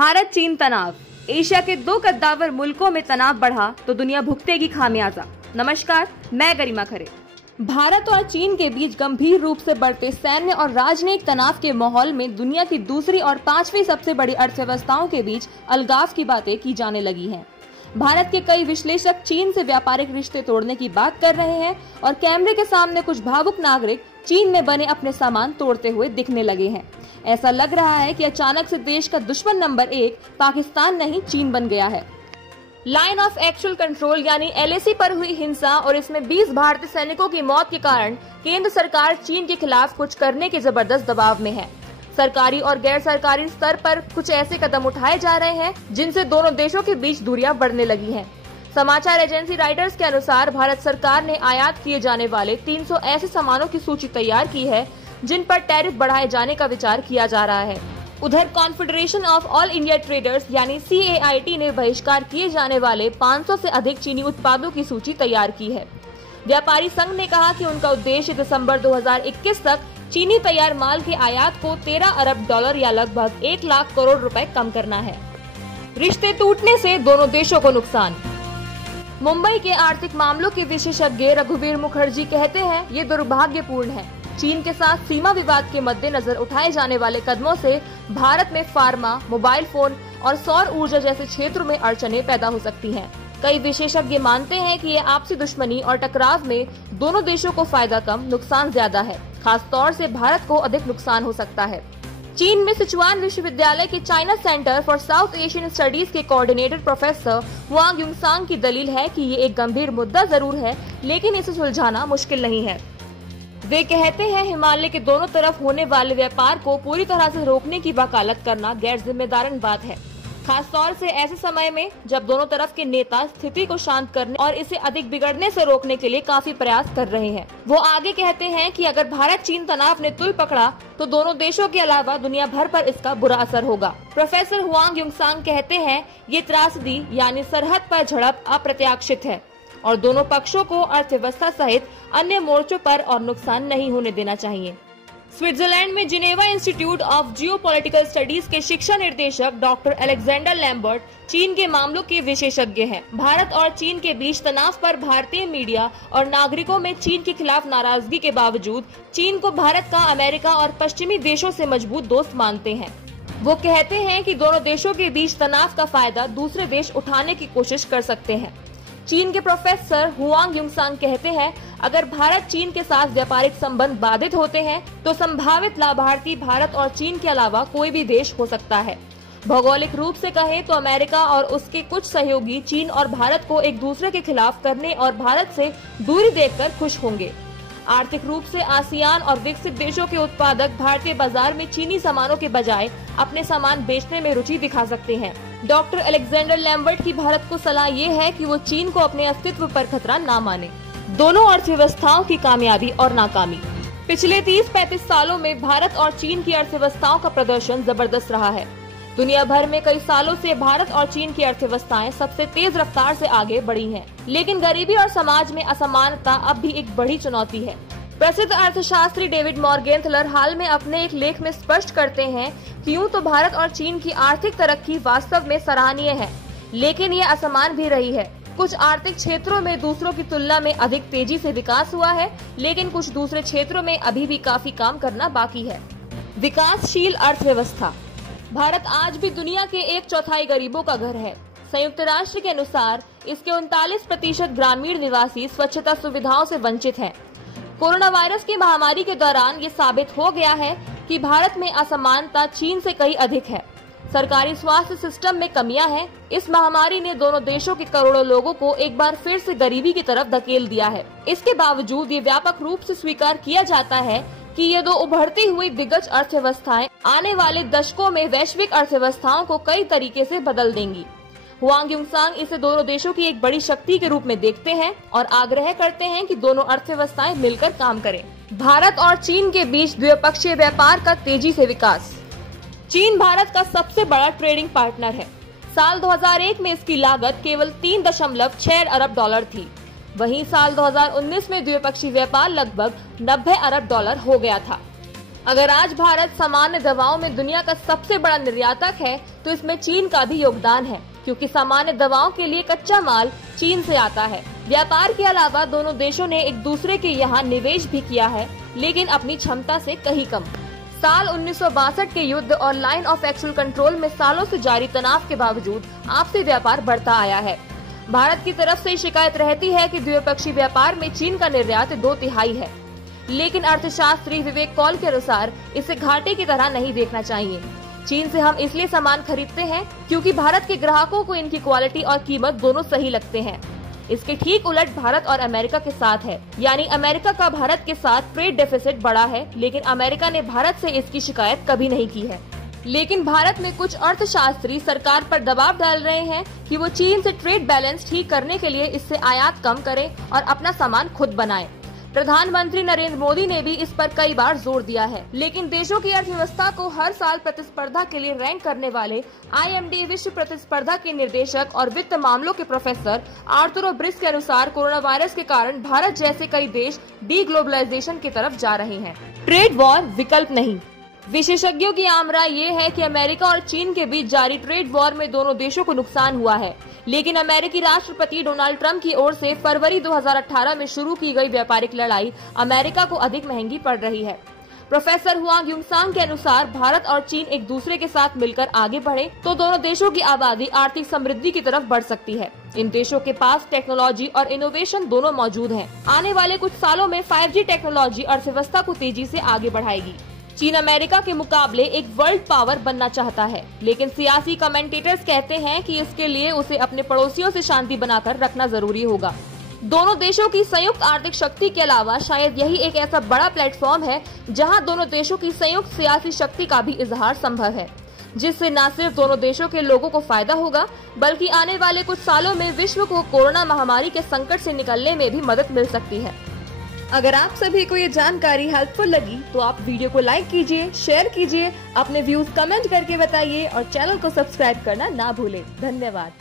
भारत चीन तनाव। एशिया के दो कद्दावर मुल्कों में तनाव बढ़ा तो दुनिया भुगतेगी खामियाजा। नमस्कार, मैं गरिमा खरे। भारत और चीन के बीच गंभीर रूप से बढ़ते सैन्य और राजनयिक तनाव के माहौल में दुनिया की दूसरी और पांचवी सबसे बड़ी अर्थव्यवस्थाओं के बीच अलगाव की बातें की जाने लगी हैं। भारत के कई विश्लेषक चीन से व्यापारिक रिश्ते तोड़ने की बात कर रहे हैं और कैमरे के सामने कुछ भावुक नागरिक चीन में बने अपने सामान तोड़ते हुए दिखने लगे हैं। ऐसा लग रहा है कि अचानक से देश का दुश्मन नंबर 1 पाकिस्तान नहीं चीन बन गया है। लाइन ऑफ एक्चुअल कंट्रोल यानी LAC पर हुई हिंसा और इसमें 20 भारतीय सैनिकों की मौत के कारण केंद्र सरकार चीन के खिलाफ कुछ करने के जबरदस्त दबाव में है। सरकारी और गैर सरकारी स्तर पर कुछ ऐसे कदम उठाए जा रहे हैं जिनसे दोनों देशों के बीच दूरियां बढ़ने लगी हैं। समाचार एजेंसी राइटर्स के अनुसार भारत सरकार ने आयात किए जाने वाले 300 ऐसे सामानों की सूची तैयार की है जिन पर टैरिफ बढ़ाए जाने का विचार किया जा रहा है। उधर confederation of all India traders यानी CAIT ने बहिष्कार किए जाने वाले 500 से अधिक चीनी उत्पादों की सूची तैयार की है। व्यापारी संघ ने कहा कि उनका उद्देश्य दिसंबर 2021 तक चीनी तैयार माल के आयात को $13 अरब या लगभग 1 लाख करोड़ रुपए कम करना है। रिश्ते टूटने से दोनों देशों को नुकसान। मुंबई के आर्थिक मामलों के विशेषज्ञ रघुवीर मुखर्जी कहते हैं ये दुर्भाग्यपूर्ण है। चीन के साथ सीमा विवाद के मद्देनजर उठाए जाने वाले कदमों से भारत में फार्मा, मोबाइल फोन और सौर ऊर्जा जैसे क्षेत्रों में अड़चनें पैदा हो सकती हैं। कई विशेषज्ञ मानते हैं कि ये आपसी दुश्मनी और टकराव में दोनों देशों को फायदा कम, नुकसान ज्यादा है। खास तौर से भारत को अधिक नुकसान हो सकता है। चीन में सिचुआन विश्वविद्यालय के China centre for south Asian studies के कोऑर्डिनेटर प्रोफेसर हुआंग युंगसांग की दलील है कि ये एक गंभीर मुद्दा जरूर है, लेकिन इसे सुलझाना मुश्किल नहीं है। वे कहते हैं हिमालय के दोनों तरफ होने वाले व्यापार को पूरी तरह से रोकने की वकालत करना गैर जिम्मेदाराना बात है, खास तौर से ऐसे समय में जब दोनों तरफ के नेता स्थिति को शांत करने और इसे अधिक बिगड़ने से रोकने के लिए काफी प्रयास कर रहे हैं। वो आगे कहते हैं कि अगर भारत चीन तनाव ने तुल पकड़ा तो दोनों देशों के अलावा दुनिया भर पर इसका बुरा असर होगा। प्रोफेसर हुआंग युंगसांग कहते हैं ये त्रासदी यानी सरहद पर झड़प अप्रत्याशित है और दोनों पक्षों को अर्थव्यवस्था सहित अन्य मोर्चों पर और नुकसान नहीं होने देना चाहिए। स्विट्जरलैंड में Geneva institute of geopolitical studies के शिक्षा निर्देशक डॉक्टर अलेक्जेंडर लैम्बर्ट चीन के मामलों के विशेषज्ञ हैं। भारत और चीन के बीच तनाव पर भारतीय मीडिया और नागरिकों में चीन के खिलाफ नाराजगी के बावजूद चीन को भारत का अमेरिका और पश्चिमी देशों से मजबूत दोस्त मानते हैं। वो कहते हैं कि दोनों देशों के बीच तनाव का फायदा दूसरे देश उठाने की कोशिश कर सकते हैं। चीन के प्रोफेसर हुआंग युंगसांग कहते हैं अगर भारत चीन के साथ व्यापारिक संबंध बाधित होते हैं तो संभावित लाभार्थी भारत और चीन के अलावा कोई भी देश हो सकता है। भौगोलिक रूप से कहें तो अमेरिका और उसके कुछ सहयोगी चीन और भारत को एक दूसरे के खिलाफ करने और भारत से दूरी देखकर खुश होंगे। आर्थिक रूप से आसियान और विकसित देशों के उत्पादक भारतीय बाजार में चीनी सामानों के बजाय अपने सामान बेचने में रुचि दिखा सकते हैं। डॉक्टर अलेक्जेंडर लैम्बर्ट की भारत को सलाह ये है कि वो चीन को अपने अस्तित्व पर खतरा न माने। दोनों अर्थव्यवस्थाओं की कामयाबी और नाकामी। पिछले 30-35 सालों में भारत और चीन की अर्थव्यवस्थाओं का प्रदर्शन जबरदस्त रहा है। दुनिया भर में कई सालों से भारत और चीन की अर्थव्यवस्थाएं सबसे तेज रफ्तार से आगे बढ़ी हैं। लेकिन गरीबी और समाज में असमानता अब भी एक बड़ी चुनौती है। प्रसिद्ध अर्थशास्त्री डेविड मॉर्गेंथलर हाल में अपने एक लेख में स्पष्ट करते हैं कि यूं तो भारत और चीन की आर्थिक तरक्की वास्तव में सराहनीय है, लेकिन ये असमान भी रही है। कुछ आर्थिक क्षेत्रों में दूसरों की तुलना में अधिक तेजी से विकास हुआ है, लेकिन कुछ दूसरे क्षेत्रों में अभी भी काफी काम करना बाकी है। विकासशील अर्थव्यवस्था। भारत आज भी दुनिया के 1/4 गरीबों का घर है। संयुक्त राष्ट्र के अनुसार इसके 39% ग्रामीण निवासी स्वच्छता सुविधाओं से वंचित हैं। कोरोना वायरस की महामारी के दौरान ये साबित हो गया है कि भारत में असमानता चीन से कहीं अधिक है। सरकारी स्वास्थ्य सिस्टम में कमियां हैं। इस महामारी ने दोनों देशों के करोड़ों लोगों को एक बार फिर से गरीबी की तरफ धकेल दिया है। इसके बावजूद ये व्यापक रूप से स्वीकार किया जाता है कि ये दो उभरती हुई दिग्गज अर्थव्यवस्थाएं आने वाले दशकों में वैश्विक अर्थव्यवस्थाओं को कई तरीके से बदल देंगी। हुआंग युंगसांग इसे दोनों देशों की एक बड़ी शक्ति के रूप में देखते हैं और आग्रह करते हैं कि दोनों अर्थव्यवस्थाएं मिलकर काम करें। भारत और चीन के बीच द्विपक्षीय व्यापार का तेजी से विकास। चीन भारत का सबसे बड़ा ट्रेडिंग पार्टनर है। साल 2001 में इसकी लागत केवल $3.6 अरब थी। वहीं साल 2019 में द्विपक्षीय व्यापार लगभग $90 अरब हो गया था। अगर आज भारत सामान्य दवाओं में दुनिया का सबसे बड़ा निर्यातक है, तो इसमें चीन का भी योगदान है, क्योंकि सामान्य दवाओं के लिए कच्चा माल चीन से आता है। व्यापार के अलावा दोनों देशों ने एक दूसरे के यहाँ निवेश भी किया है, लेकिन अपनी क्षमता से कहीं कम। साल 1962 के युद्ध और लाइन ऑफ एक्चुअल कंट्रोल में सालों से जारी तनाव के बावजूद आपसी व्यापार बढ़ता आया है। भारत की तरफ से शिकायत रहती है कि द्विपक्षीय व्यापार में चीन का निर्यात 2/3 है, लेकिन अर्थशास्त्री विवेक कौल के अनुसार इसे घाटे की तरह नहीं देखना चाहिए। चीन से हम इसलिए सामान खरीदते हैं क्योंकि भारत के ग्राहकों को इनकी क्वालिटी और कीमत दोनों सही लगते हैं। इसके ठीक उलट भारत और अमेरिका के साथ है, यानी अमेरिका का भारत के साथ ट्रेड डेफिसिट बढ़ा है, लेकिन अमेरिका ने भारत से इसकी शिकायत कभी नहीं की है। लेकिन भारत में कुछ अर्थशास्त्री सरकार पर दबाव डाल रहे हैं कि वो चीन से ट्रेड बैलेंस ठीक करने के लिए इससे आयात कम करे और अपना सामान खुद बनाए। प्रधानमंत्री नरेंद्र मोदी ने भी इस पर कई बार जोर दिया है, लेकिन देशों की अर्थव्यवस्था को हर साल प्रतिस्पर्धा के लिए रैंक करने वाले IMD विश्व प्रतिस्पर्धा के निर्देशक और वित्त मामलों के प्रोफेसर आर्थुरो ब्रिस के अनुसार कोरोना वायरस के कारण भारत जैसे कई देश डी ग्लोबलाइजेशन की तरफ जा रहे हैं। ट्रेड वॉर विकल्प नहीं। विशेषज्ञों की आम राय ये है कि अमेरिका और चीन के बीच जारी ट्रेड वॉर में दोनों देशों को नुकसान हुआ है, लेकिन अमेरिकी राष्ट्रपति डोनाल्ड ट्रंप की ओर से फरवरी 2018 में शुरू की गई व्यापारिक लड़ाई अमेरिका को अधिक महंगी पड़ रही है। प्रोफेसर हुआंग युंगसांग के अनुसार भारत और चीन एक दूसरे के साथ मिलकर आगे बढ़े तो दोनों देशों की आबादी आर्थिक समृद्धि की तरफ बढ़ सकती है। इन देशों के पास टेक्नोलॉजी और इनोवेशन दोनों मौजूद हैं। आने वाले कुछ सालों में 5G टेक्नोलॉजी अर्थव्यवस्था को तेजी से आगे बढ़ाएगी। चीन अमेरिका के मुकाबले एक वर्ल्ड पावर बनना चाहता है, लेकिन सियासी कमेंटेटर्स कहते हैं कि इसके लिए उसे अपने पड़ोसियों से शांति बनाकर रखना जरूरी होगा। दोनों देशों की संयुक्त आर्थिक शक्ति के अलावा शायद यही एक ऐसा बड़ा प्लेटफॉर्म है जहां दोनों देशों की संयुक्त सियासी शक्ति का भी इजहार संभव है, जिससे न सिर्फ दोनों देशों के लोगों को फायदा होगा, बल्कि आने वाले कुछ सालों में विश्व को कोरोना महामारी के संकट से निकलने में भी मदद मिल सकती है। अगर आप सभी को ये जानकारी हेल्पफुल लगी तो आप वीडियो को लाइक कीजिए, शेयर कीजिए, अपने व्यूज कमेंट करके बताइए और चैनल को सब्सक्राइब करना ना भूलें। धन्यवाद।